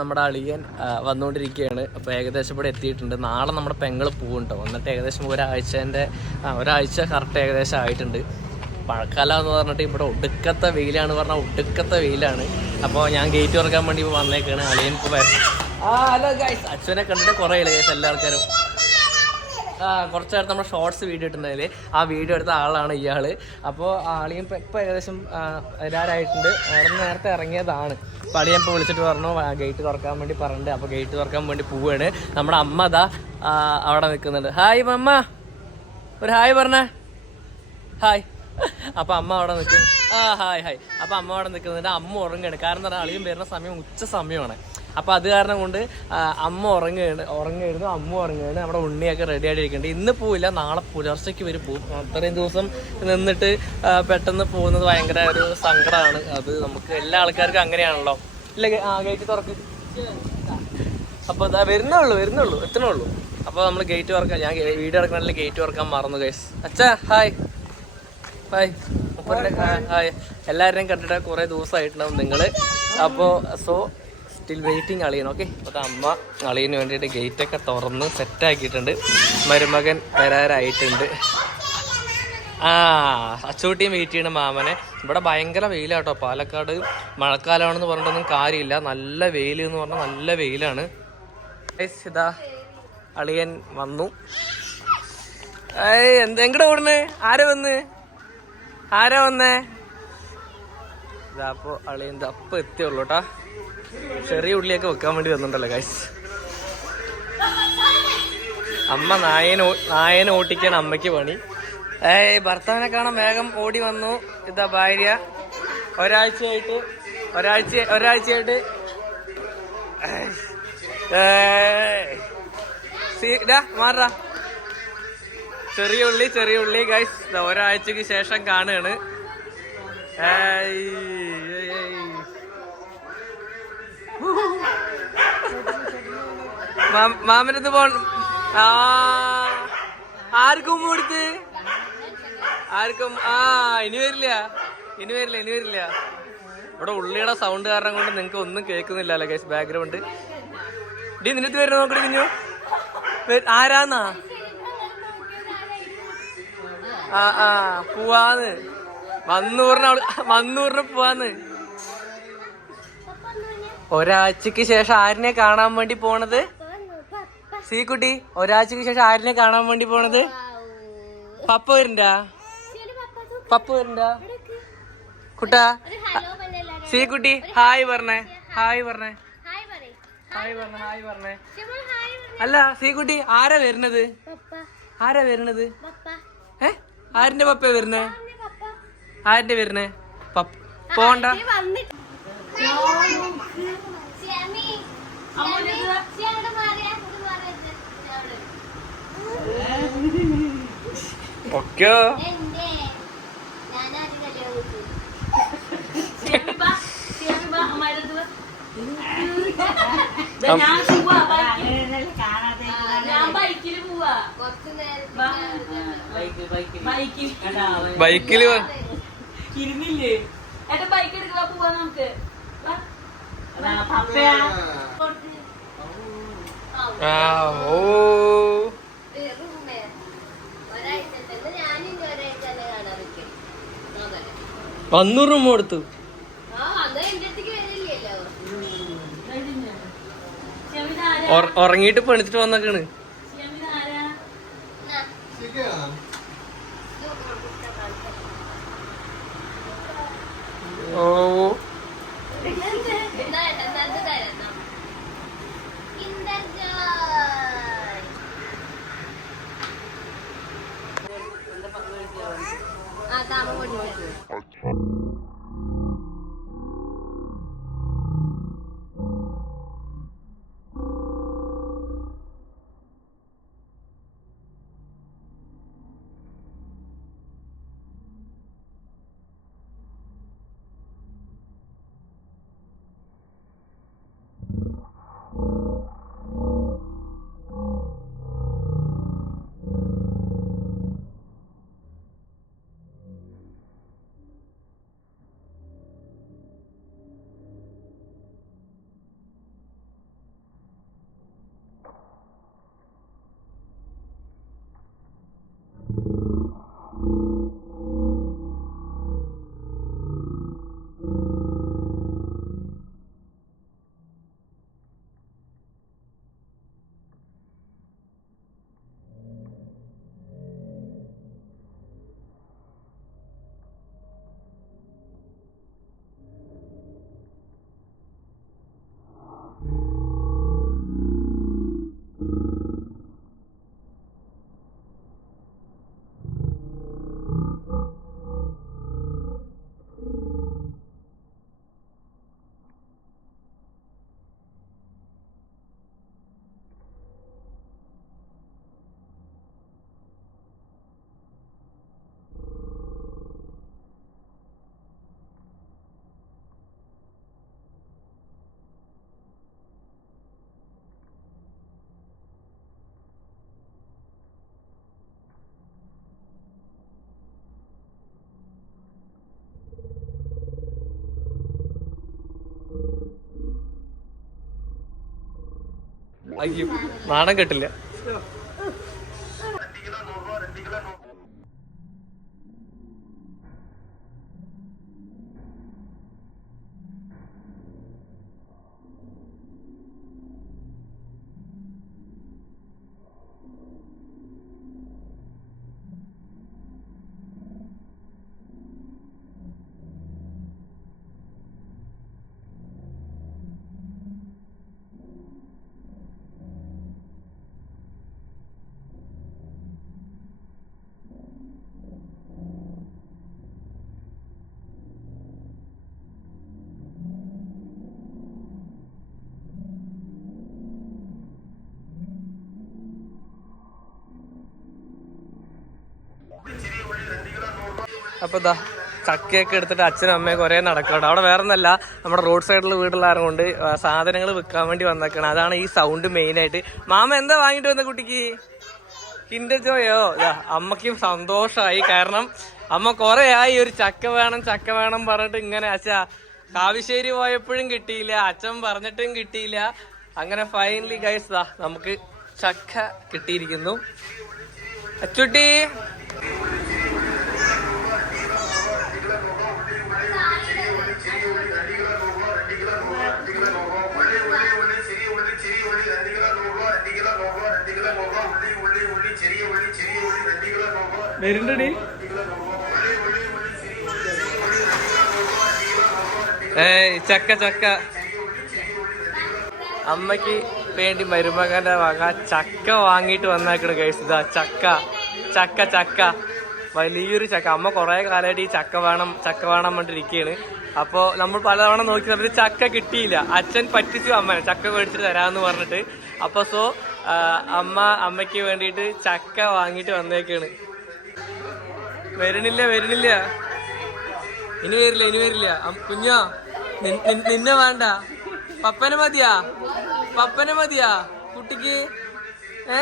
നമ്മുടെ അളിയൻ വന്നുകൊണ്ടിരിക്കുകയാണ്. അപ്പോൾ ഏകദേശം ഇവിടെ എത്തിയിട്ടുണ്ട്. നാളെ നമ്മുടെ പെങ്ങൾ പോകുന്നുണ്ടോ എന്നിട്ട് ഏകദേശം ഒരാഴ്ചന്റെ ഒരാഴ്ച കറക്റ്റ് ഏകദേശം ആയിട്ടുണ്ട്. മഴക്കാലം എന്ന് പറഞ്ഞിട്ട് ഇവിടെ ഒടുക്കത്തെ വെയിലാണ് പറഞ്ഞാൽ ഒടുക്കത്തെ വെയിലാണ്. അപ്പോൾ ഞാൻ ഗേറ്റ് തുറക്കാൻ വേണ്ടി വന്നേക്കാണ്. അളിയൻ ഇപ്പോൾ ഹലോ ഗൈസ് അച്ഛനെ കണ്ടിട്ട് കുറേ ഗൈസ് എല്ലാ ആൾക്കാരും? കുറച്ച് നേരത്തെ നമ്മൾ ഷോർട്സ് വീഡിയോ ഇട്ടുന്നതിൽ ആ വീഡിയോ എടുത്ത ആളാണ് ഇയാൾ അപ്പോൾ ആളിയും ഇപ്പം ഏകദേശം വരാറായിട്ടുണ്ട് അവിടെ നേരത്തെ ഇറങ്ങിയതാണ്. അപ്പോൾ അളിയൻ ഇപ്പോൾ വിളിച്ചിട്ട് പറഞ്ഞു ഗേറ്റ് തുറക്കാൻ വേണ്ടി പറഞ്ഞിട്ട് അപ്പോൾ ഗേറ്റ് തുറക്കാൻ വേണ്ടി പോവുകയാണ് നമ്മുടെ അമ്മ അതാ അവിടെ നിൽക്കുന്നുണ്ട്. ഹായ് മമ്മ ഒരു ഹായ് പറഞ്ഞേ. ഹായ് അപ്പൊ അമ്മ അവിടെ നിൽക്കുന്നു. ആ ഹായ് ഹായ് അപ്പൊ അമ്മ അവിടെ നിൽക്കുന്നുണ്ട്. അമ്മ ഉറങ്ങുകയാണ്. കാരണം എന്താ അളിയും വരുന്ന സമയം ഉച്ച സമയമാണ്. അപ്പൊ അത് കാരണം കൊണ്ട് അമ്മ ഉറങ്ങുകയാണ്. ഉറങ്ങുകയായിരുന്നു. അമ്മ ഉറങ്ങുകയാണ്. നമ്മുടെ ഉണ്ണിയൊക്കെ റെഡി ആയിട്ടിരിക്കുന്നുണ്ട്. ഇന്ന് പോവില്ല നാളെ പുലർച്ചയ്ക്ക് വരും പോകും അത്രയും ദിവസം നിന്നിട്ട് പെട്ടെന്ന് പോകുന്നത് ഭയങ്കര ഒരു സങ്കടമാണ് അത് നമുക്ക് എല്ലാ ആൾക്കാർക്കും അങ്ങനെയാണല്ലോ. ഇല്ല ഗേറ്റ് തുറക്ക്. അപ്പൊ ഇതാ വരുന്നുള്ളൂ എത്തണേ ഉള്ളൂ അപ്പോൾ നമ്മൾ ഗേറ്റ് തുറക്കാൻ ഞാൻ വീഡിയോ ഇറക്കണല്ലേ ഗേറ്റ് തുറക്കാൻ മറന്നു ഗൈസ് അച്ഛാ ഹായ് ഹായ് ഹായ് എല്ലാവരെയും കണ്ടിട്ട് കുറെ ദിവസമായിട്ടുണ്ടാവും നിങ്ങൾ അപ്പോൾ സോ സ്റ്റിൽ വെയിറ്റിംഗ് അളിയൻ ഓക്കെ അപ്പോൾ അമ്മ അളിയന് വേണ്ടിയിട്ട് ഗേറ്റൊക്കെ തുറന്ന് സെറ്റാക്കിയിട്ടുണ്ട് മരുമകൻ വരാറായിട്ടുണ്ട്. ആ അച്ചൂട്ടിയും വെയിറ്റ് ചെയ്യണം മാമനെ. ഇവിടെ ഭയങ്കര വെയിലാട്ടോ. പാലക്കാട് മഴക്കാലമാണെന്ന് പറഞ്ഞിട്ടൊന്നും കാര്യമില്ല. നല്ല വെയിൽ എന്ന് പറഞ്ഞാൽ നല്ല വെയിലാണ്. ഇതാ അളിയൻ വന്നു. ഏയ് എന്ത് എങ്ങടെ ഓടുന്നേ? ആരാ വന്ന്? ആരാ വന്നേ? ഇതാ അപ്പോൾ അളിയൻ അപ്പൊ എത്തിയുള്ളൂ കേട്ടാ ചെറിയ ഉള്ളിയൊക്കെ വെക്കാൻ വേണ്ടി വന്നിട്ടുണ്ടല്ലോ ഗൈസ് അമ്മ നായനെ നായന ഓട്ടിക്കാൻ അമ്മയ്ക്ക് പണി. ഏയ് ഭർത്താവിനെ കാണാൻ വേഗം ഓടി വന്നു. ഇതാ ഭാര്യ. ഒരാഴ്ചയായിട്ട് ഒരാഴ്ച ഒരാഴ്ചയായിട്ട്. മാറാ. ചെറിയ ഉള്ളി ചെറിയ ഉള്ളി ഗൈസ് ഒരാഴ്ചക്ക് ശേഷം കാണുകയാണ്. ഏയ്. മാ- മാമനത് പോ ആർക്കും കൊടുത്ത്? ആർക്കും ആ ഇനി വരില്ല. ഇനി വരില്ല ഇനി വരില്ല. ഇവിടെ ഉള്ളിയുടെ സൗണ്ട് കാരണം കൊണ്ട് നിങ്ങൾക്ക് ഒന്നും കേൾക്കുന്നില്ല അല്ലേ ഗൈസ് ബാക്ക്ഗ്രൗണ്ട് ഡി നിനത്ത് വരുന്ന നോക്കട്ടെ കുഞ്ഞു ആരാന്നാ? ആ ആ പോവാന്ന്. മന്നൂറിന് അവൾ മന്നൂറിന് പോവാന്ന്. ഒരാഴ്ചക്ക് ശേഷം ആരിനെ കാണാൻ വേണ്ടി പോണത്? സീക്കുട്ടി ഒരാഴ്ചക്ക് ശേഷം ആരിനെ കാണാൻ വേണ്ടി പോണത്? പപ്പ വരണ്ട പപ്പ വരണ്ട കുട്ടാ സീക്കുട്ടി ഹായ് പറഞ്ഞേ ഹായ് പറഞ്ഞേ. ഹായ് പറഞ്ഞേ ഹായ് പറഞ്ഞേ. അല്ല സീക്കുട്ടി ആരാ വരുന്നത്? ആരാ വരുന്നത്? ഏ? ആരിന്റെ പപ്പ വരുന്നേ? ആരിന്റെ വരുന്നേ? പോണ്ട. ഒക്കെയോ ഞാൻ ബൈക്കിൽ ഇരുന്നില്ലേ? ഏട്ടാ ബൈക്ക് എടുക്കുക പോവാ നമുക്ക്. വന്നൂറ് കൊടുത്തു. ഉറങ്ങിട്ട് പണിച്ചിട്ട് വന്നേക്കാണ് ഷെമിനാരാ ഓ ആ താമ കൊണ്ടുപോയി അയ്യോ നാണം കെട്ടില്ല. അപ്പൊ ഇതാ ചക്കയൊക്കെ എടുത്തിട്ട് അച്ഛനും അമ്മയും കുറെ നടക്കുന്നുണ്ട് അവിടെ വേറെ ഒന്നല്ല നമ്മുടെ റോഡ് സൈഡിൽ വീട്ടിലാരും കൊണ്ട് സാധനങ്ങൾ വിൽക്കാൻ വേണ്ടി വന്നേക്കണം. അതാണ് ഈ സൗണ്ട് മെയിൻ ആയിട്ട്. മാമ എന്താ വാങ്ങിട്ട് വന്ന കുട്ടിക്ക്? കിൻഡർ ജോയോ ദാ, അമ്മയ്ക്കും സന്തോഷമായി കാരണം അമ്മ കുറെ ആയി ഒരു ചക്ക വേണം ചക്ക വേണം പറഞ്ഞിട്ട് ഇങ്ങനെ അച്ഛാ കാവിശ്ശേരി പോയപ്പോഴും കിട്ടിയില്ല അച്ഛൻ പറഞ്ഞിട്ടും കിട്ടിയില്ല. അങ്ങനെ ഫൈനലി ഗൈസ് ദാ നമുക്ക് ചക്ക കിട്ടിയിരിക്കുന്നു. അച്ചുട്ടി വരുന്നുണ്ടടി ഏയ് ചക്ക ചക്ക. അമ്മയ്ക്ക് വേണ്ടി മരുമകന്റെ വക ചക്ക വാങ്ങിയിട്ട് വന്നേക്കണ് കേസ് ഇതാ ചക്ക ചക്ക ചക്ക. വലിയൊരു ചക്ക. അമ്മ കുറെ കാലമായിട്ട് ഈ ചക്ക വേണം ചക്ക വേണം പറഞ്ഞിരിക്കുകയാണ് അപ്പോൾ നമ്മൾ പലതവണ നോക്കി സമയത്ത് ചക്ക കിട്ടിയില്ല. അച്ഛൻ പറ്റിച്ചു അമ്മ ചക്ക മേടിച്ചിട്ട് തരാമെന്ന് പറഞ്ഞിട്ട്. അപ്പോൾ സോ അമ്മ അമ്മയ്ക്ക് വേണ്ടിയിട്ട് ചക്ക വാങ്ങിട്ട് വന്നേക്കാണ്. വരണില്ല വരണില്ല ഇനി വരില്ല ഇനി വരില്ല. കുഞ്ഞോ നിന്നെ വേണ്ട. പപ്പനെ മതിയാ? പപ്പനെ മതിയാ? കുട്ടിക്ക്? ഏ?